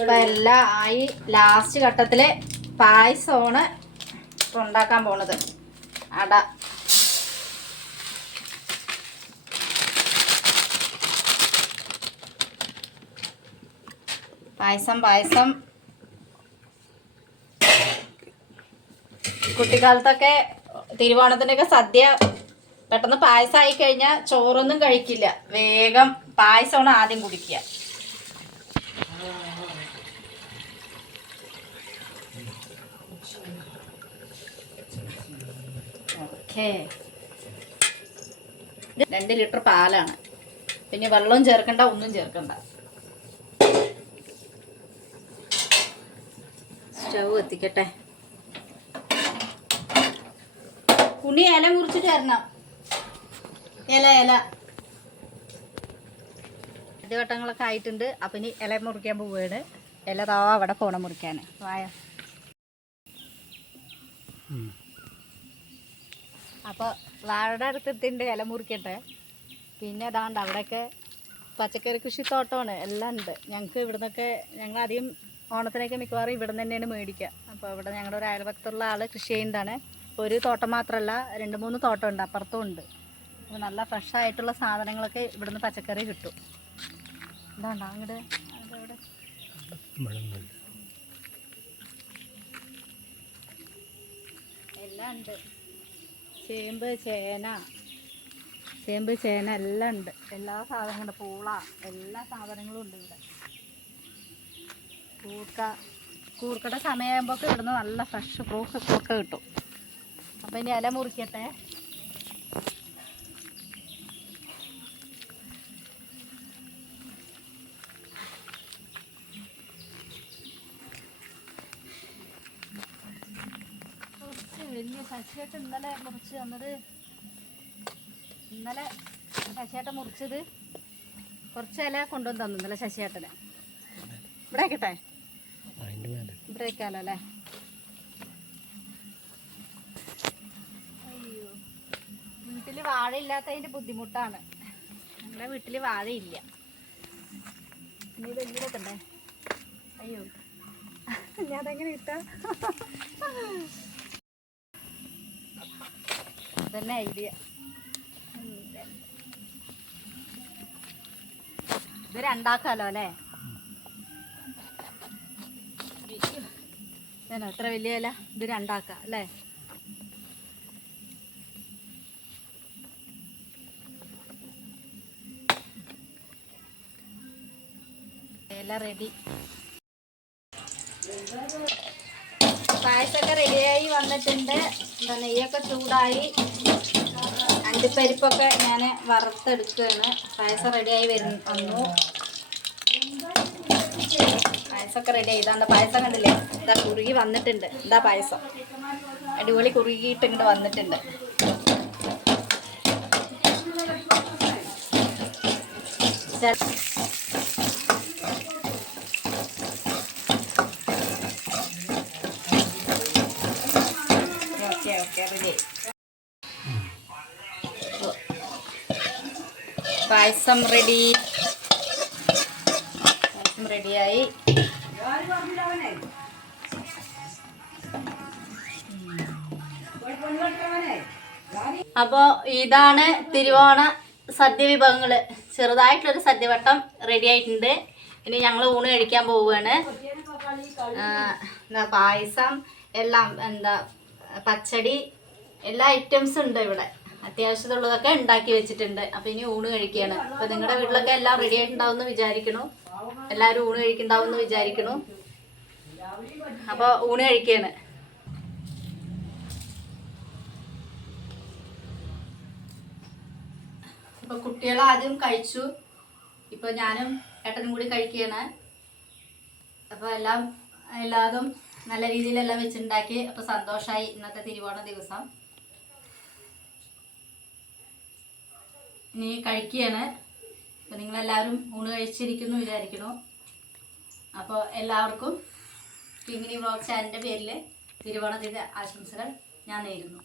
ഇപ്പൊ എല്ലാം ആയി ലാസ്റ്റ് ഘട്ടത്തിൽ പായസമാണ് ഉണ്ടാക്കാൻ പോണത്. അട. പായസം പായസം. കുട്ടിക്കാലത്തൊക്കെ തിരുവോണത്തിന്റെയൊക്കെ സദ്യ പെട്ടെന്ന് പായസമായി കഴിഞ്ഞാൽ ചോറൊന്നും കഴിക്കില്ല. വേഗം പായസമാണ് ആദ്യം കുടിക്കുക. രണ്ട് ലിറ്റർ പാലാണ്. പിന്നെ വെള്ളവും ചേർക്കണ്ട ഒന്നും ചേർക്കണ്ട. സ്റ്റൗ എത്തിക്കട്ടെ. ഉണ്ണി ഇല മുറിച്ചിട്ട് തരണം ഇല ഇല. ഘട്ടങ്ങളൊക്കെ ആയിട്ടുണ്ട്. അപ്പം ഇനി ഇല മുറിക്കാൻ പോവുകയാണ്. ഇല താ അവിടെ പോണം മുറിക്കാൻ. വായ. അപ്പോൾ വാഴയുടെ അടുത്തെത്തിണ്ട് ഇല മുറിക്കട്ടെ. പിന്നെ അതാണ്ട് അവിടെയൊക്കെ പച്ചക്കറി കൃഷി കൃഷിത്തോട്ടമാണ്. എല്ലാം ഉണ്ട്. ഞങ്ങൾക്ക് ഇവിടുന്നൊക്കെ ഞങ്ങൾ ആദ്യം ഓണത്തിനൊക്കെ മിക്കവാറും ഇവിടെ നിന്ന് തന്നെയാണ് മേടിക്കുക. അപ്പോൾ ഇവിടെ ഞങ്ങളുടെ ഒരു അയൽവക്കത്തുള്ള ആൾ കൃഷി ചെയ്യുന്നതാണ്. ഒരു തോട്ടം മാത്രമല്ല രണ്ട് മൂന്ന് തോട്ടമുണ്ട് അപ്പുറത്തും ഉണ്ട്. അപ്പോൾ നല്ല ഫ്രഷ് ആയിട്ടുള്ള സാധനങ്ങളൊക്കെ ഇവിടുന്ന് പച്ചക്കറി കിട്ടും. എല്ലാം ഉണ്ട്. ചേമ്പ് ചേന ചേമ്പ് ചേന എല്ലാം ഉണ്ട്. എല്ലാ സാധനങ്ങളും പൂള എല്ലാ സാധനങ്ങളും ഉണ്ട് ഇവിടെ. കൂർക്ക കൂർക്കയുടെ സമയമാകുമ്പോൾ ഇവിടുന്ന് നല്ല ഫ്രഷ് ഫ്രൂട്ട് കൂർക്ക കിട്ടും. അപ്പം ഇനി ഇല മുറിക്കട്ടെ. കുറച്ച് ഇന്നലെ മുറിച്ച് തന്നത്. ഇന്നലെ ശശിയേട്ട മുറിച്ചത് കുറച്ച് ഇല കൊണ്ടുവന്ന് തന്നു ഇന്നലെ ശശിയേട്ടന്. ഇവിടെ ആക്കട്ടെ ഇവിടെ ആക്കാലോ അല്ലേ? അയ്യോ. വീട്ടിൽ വാഴ ഇല്ലാത്തതിന്റെ ബുദ്ധിമുട്ടാണ്. നമ്മുടെ വീട്ടിൽ വാഴയില്ല. ഇനി ഇത് എങ്ങനെ അയ്യോ. ഞാനതെങ്ങനെ ഇട്ടാ? അതന്നെ ഐഡിയ ഇത് രണ്ടാക്കാലോ അല്ലേ? എത്ര വലിയ ഇല. ഇത് രണ്ടാക്കാം അല്ലേ? ഇല റെഡി പായസമൊക്കെ റെഡിയായി വന്നിട്ടുണ്ട്. എന്താ നെയ്യൊക്കെ ചൂടായി. അണ്ടിപ്പരിപ്പൊക്കെ ഞാൻ വറുത്തെടുക്കുകയാണ്. പായസം റെഡിയായി വരുന്നു വന്നു. പായസമൊക്കെ റെഡി ആയി. ഇതാണ്ട് പായസം കണ്ടില്ലേ? ഇതാ കുറുകി വന്നിട്ടുണ്ട്. ഇതാ പായസം. അടിപൊളി കുറുകിയിട്ട് ഇങ്ങോട്ട് വന്നിട്ടുണ്ട്. Okay ready. പായസം റെഡി. പായസം റെഡിയായി. അപ്പോൾ ഇതാണ് തിരുവോണ സദ്യ വിഭവങ്ങൾ ചെറുതായിട്ടുള്ളൊരു സദ്യവട്ടം റെഡി ആയിട്ടുണ്ട്. ഇനി ഞങ്ങൾ ഊണ് കഴിക്കാൻ പോവുകയാണ്. എന്താ പായസം എല്ലാം എന്താ പച്ചടി എല്ലാ ഐറ്റംസും ഉണ്ട് ഇവിടെ. അത്യാവശ്യമുള്ളതൊക്കെ ഉണ്ടാക്കി വെച്ചിട്ടുണ്ട്. അപ്പൊ ഇനി ഊണ് കഴിക്കുകയാണ്. അപ്പൊ നിങ്ങളുടെ വീട്ടിലൊക്കെ എല്ലാം റെഡി ആയിട്ടുണ്ടാവും വിചാരിക്കണു. എല്ലാവരും ഊണ് കഴിക്കണ്ടാവും വിചാരിക്കണു. അപ്പൊ ഊണ് കഴിക്കുകയാണ്. ഇപ്പൊ കുട്ടികൾ ആദ്യം കഴിച്ചു. ഇപ്പൊ ഞാനും ഏട്ടനും കൂടി കഴിക്കുകയാണ്. അപ്പൊ എല്ലാം എല്ലാതും നല്ല രീതിയിലെല്ലാം വെച്ചുണ്ടാക്കി. അപ്പൊ സന്തോഷമായി ഇന്നത്തെ തിരുവോണ ദിവസം. ഇനി കഴിക്കുകയാണ്. അപ്പോൾ നിങ്ങളെല്ലാവരും ഊണ് കഴിച്ചിരിക്കുന്നു വിചാരിക്കുന്നു. അപ്പോൾ എല്ലാവർക്കും കിങ്ങിനി വ്ളോഗ് പേരിൽ തിരുവോണ ദിന ആശംസകൾ ഞാൻ നേരുന്നു.